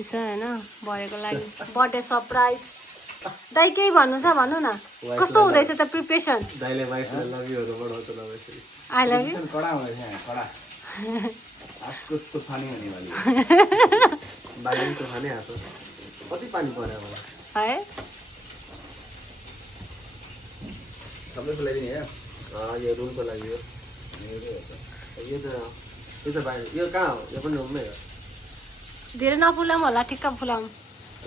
रहेछ हैन भएको लागि बर्थडे सरप्राइज दाइ केही भन्नु छ भन्नु न कस्तो हुँदैछ त प्रिपरेसन दाइले वाइफले लभ युहरू बढाउँछ ल यसरी आई लभ यु कडा हुँदैछ यहाँ कडा आजको यस्तो पानी हुने वाली बाली त खाने आएको कति पानी पर्यो मलाई है सबै फुलाइदिने हो यो रुमको लागि हो यो त बाहिर यो कहाँ हो यो पनि रुममै हो धेरै नफुलाऊँ होला ठिक्क फुलाऊँ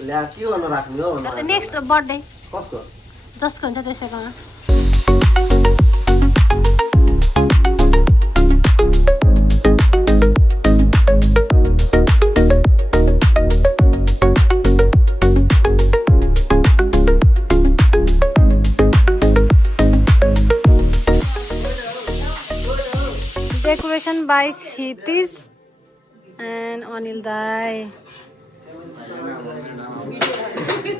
ल्या के गर्न राख्ने हो नेक्स्ट बर्थडे कसको जसको हुन्छ त्यसैको decoration by Kshitij and Anil दाई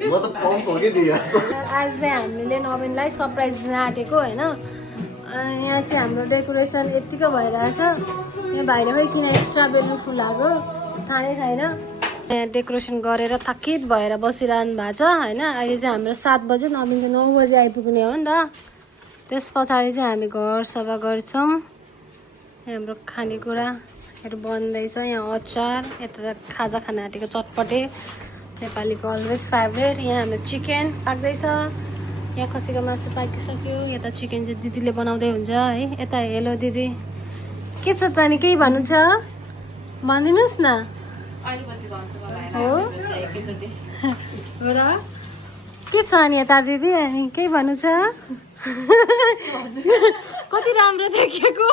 म त पम्प हो कि दियो आज चाहिँ हामीले नवीनलाई सरप्राइज दिन आँटेको होइन यहाँ चाहिँ हाम्रो डेकोरेसन यत्तिको भइरहेछ यहाँ बाहिर खै किन एक्स्ट्रा बेलुन फुलाएको थाहा नै छैन यहाँ डेकोरेसन गरेर थकित भएर बसिरहनु भएको छ होइन अहिले चाहिँ हाम्रो 7 बजे नवीन चाहिँ 9 बजे आइपुग्ने हो नि त त्यस पछाडि चाहिँ हामी घर सफा गर्छौँ हाम्रो खानेकुराहरू बन्दैछ यहाँ अचार यता खाजा खान आँटेको चटपटे नेपालीको अलवेज फेभरेट यहाँ हाम्रो चिकन पाक्दैछ यहाँ खसीको मासु पाकिसक्यो यता चिकन चाहिँ दिदीले बनाउँदै हुन्छ है यता हेलो दिदी के छ त नि केही भन्नु छ भनिदिनुहोस् न हो र के छ नि यता दिदी केही भन्नु छ कति राम्रो देखेको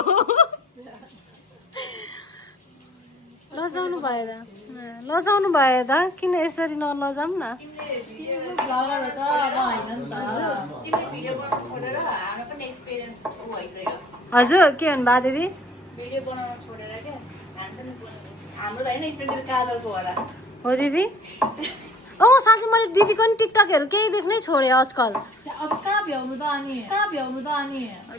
लजाउनु भयो त किन यसरी नलजाऊँ न हजुर के भन्नु भयो दिदी हो दिदी साँच्चै मैले दिदीको नि टिकटकहरू केही देख्नै छोडेँ आजकल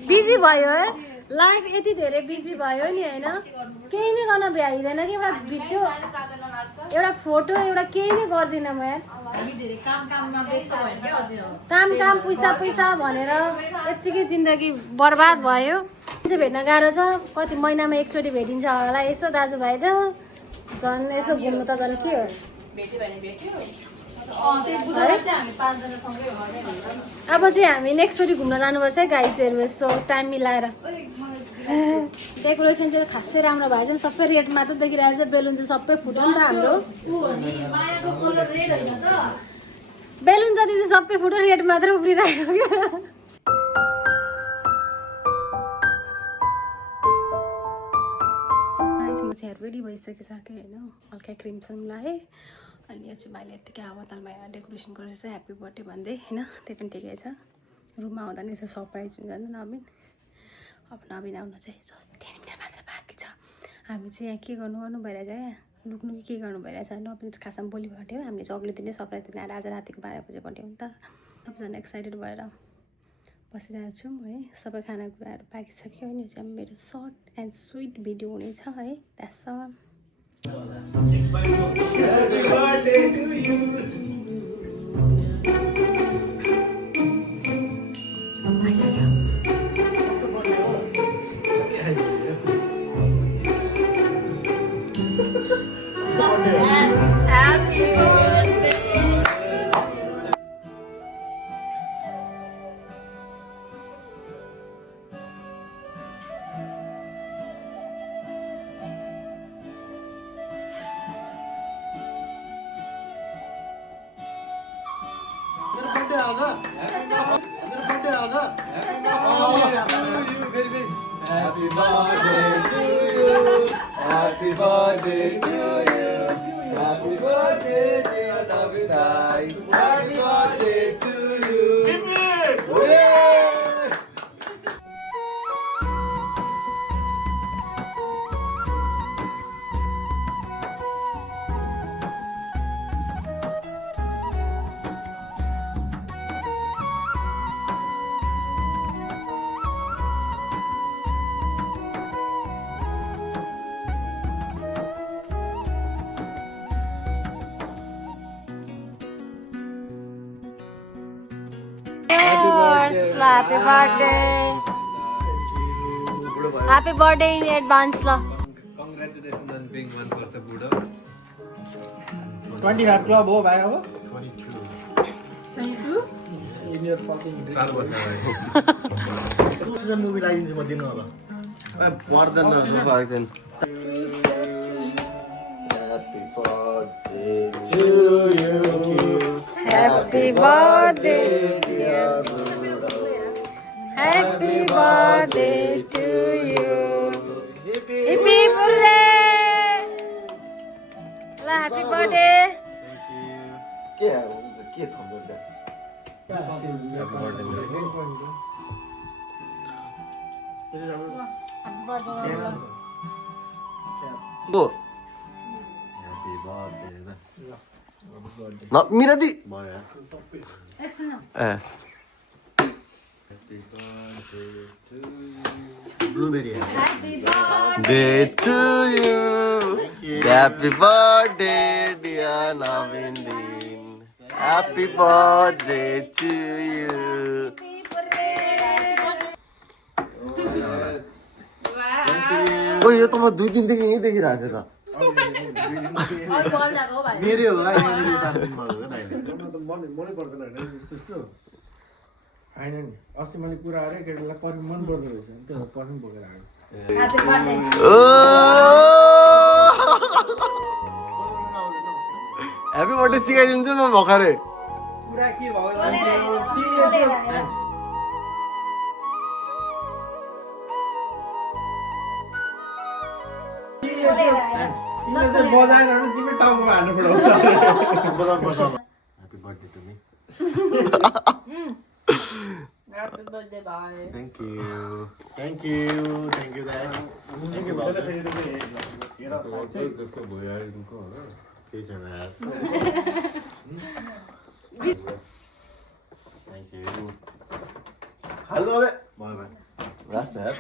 बिजी भयो है लाइफ यति धेरै बिजी भयो नि होइन केही नै गर्न भ्याइँदैन कि एउटा भिडियो एउटा फोटो एउटा केही नै गर्दिनँ म यार काम पैसा भनेर यत्तिकै जिन्दगी बर्बाद भयो मान्छे भेट्न गाह्रो छ कति महिनामा एकचोटि भेटिन्छ होला यसो दाजुभाइ त झन् यसो घुम्नु त झन् के हो अब चाहिँ हामी नेक्स्टचोटि घुम्न जानुपर्छ है गाइजहरू यसो टाइम मिलाएर डेकोरेसन चाहिँ खासै राम्रो भएको छ सबै रेड मात्र देखिरहेको छ बेलुन चाहिँ सबै फुट्यो नि त हाम्रो बेलुन जति चाहिँ सबै फुट्यो रेड मात्र उफ्रिरहेको क्या म चाहिँ रेडी भइसकिसकेँ होइन हल्का क्रिम सम लगाएँ अनि यो चाहिँ भाइले यत्तिकै हावातालमा डेकोरेसन गरेर चाहिँ ह्याप्पी बर्थडे भन्दै होइन त्यही पनि ठिकै छ रुममा आउँदा नि यसो सरप्राइज हुन्छ नि नवीन अब नवीन आउन चाहिँ जस्ट 10 मिनट मात्र बाँकी छ हामी चाहिँ यहाँ के गर्नु भइरहेछ यहाँ लुक्नु कि के गर्नु भइरहेछ नवीन चाहिँ खासमा भोलि बर्थडे हो हामीले चाहिँ अघिल्लो दिनै सरप्राइज दिन आएर आज रातिको 12 बजे बर्थडे हो नि त सबजना एक्साइटेड भएर बसिरहेको छौँ है सबै खानेकुराहरू पाकिसक्यो अनि यो चाहिँ मेरो सर्ट एन्ड स्विट भिडियो हुनेछ है that's all Happy birthday to you. Happy birthday. Happy birthday to you. Happy birthday to you. Happy birthday dear Navidai. Happy birthday to you. Hooray! Happy birthday. Happy birthday in advance ल. Congratulations on being 1 वर्ष बुढो. 25 club हो भाइ अब 22. In your fucking 4 वर्ष भयो. Season movie लगाइदिन्छु म दिनु अब पर्दैन भएको छैन Happy birthday to you. Happy birthday dear. Happy birthday to you. Happy birthday. Happy birthday. के थप्नु त Happy birthday न मिरा दी भयो Blueberry. Happy birthday to you. Happy birthday, dear Navindin. Happy birthday to you. ओ यो त म 2 दिनदेखि यही देखिरहेको थिएँ त मेरै हो है मनै पर्दैन होइन यस्तो होइन नि अस्ति मैले कुरा गरेँ केटालाई पर्फ्युम मन पर्दो रहेछ त्यो पर्फ्युम बोकेर आयो ह्याप्पी बर्थडे सिकाइदिन्छु म भर्खरै कुरा के भयो तिमीले बजाएन भने तिमी टाउकोमा हान्नु पऱ्यो Happy birthday to me. Happy birthday bye. Thank you. Thank you दाइ थ्याङ्क यू भयो फेरि जस्तो भयो आइदिनुको होला. केही छैन यार Thank you. Hello अबे भयो भयो लास्ट यार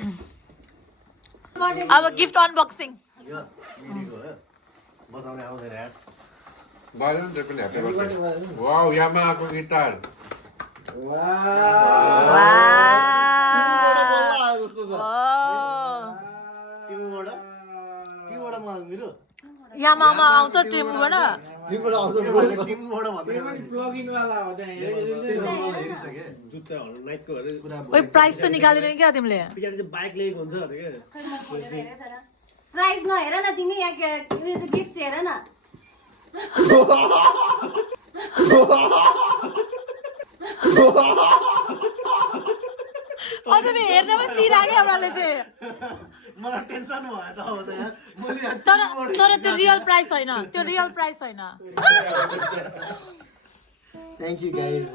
अब गिफ्ट अनबक्सिङ बसाउने आउँदैन यार भयो नि त्यो पनि ह्याप्पी बर्थडे. वाउ यामाहाको गिटार. यामामा आउँछ टेम्पूबाट ओइ प्राइस त निकालेन क्या तिमीले बाइक लिएको हुन्छ अरे के प्राइस नहेर न तिमी यहाँ गिफ्ट हेर न अझ हेर्न पनि दिइराख्यो एउटाले चाहिँ मलाई टेन्सन भयो त अब त यार मैले तर त्यो रियल प्राइस होइन त्यो रियल प्राइस होइन थ्याङ्क यू गाइस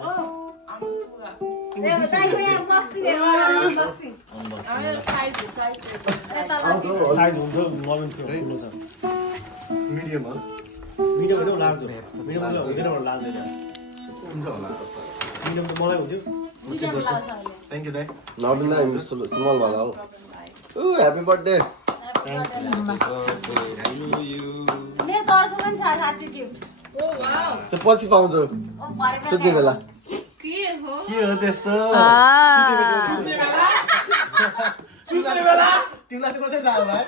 साइज हुन्छ मबिन ठुलो छ मिडियम हो मिडियम होइन लार्ज हो मिडियम हुँदैन लार्ज होइन हुन्छ होला मिडियम त मलाई हुन्थ्यो थ्याङ्क यू दाइ नबिनलाई स्मल वाला हो ओ ह्याप्पी बर्थडे मेरो तर्फ पनि छ साँच्चै गिफ्ट त्यो पछि पाउँछु सुत्ने बेला के हो त्यस्तो सुत्ने बेला तिमीलाई चाहिँ कसरी थाहा भयो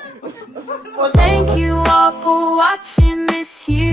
Thank you all for watching this here.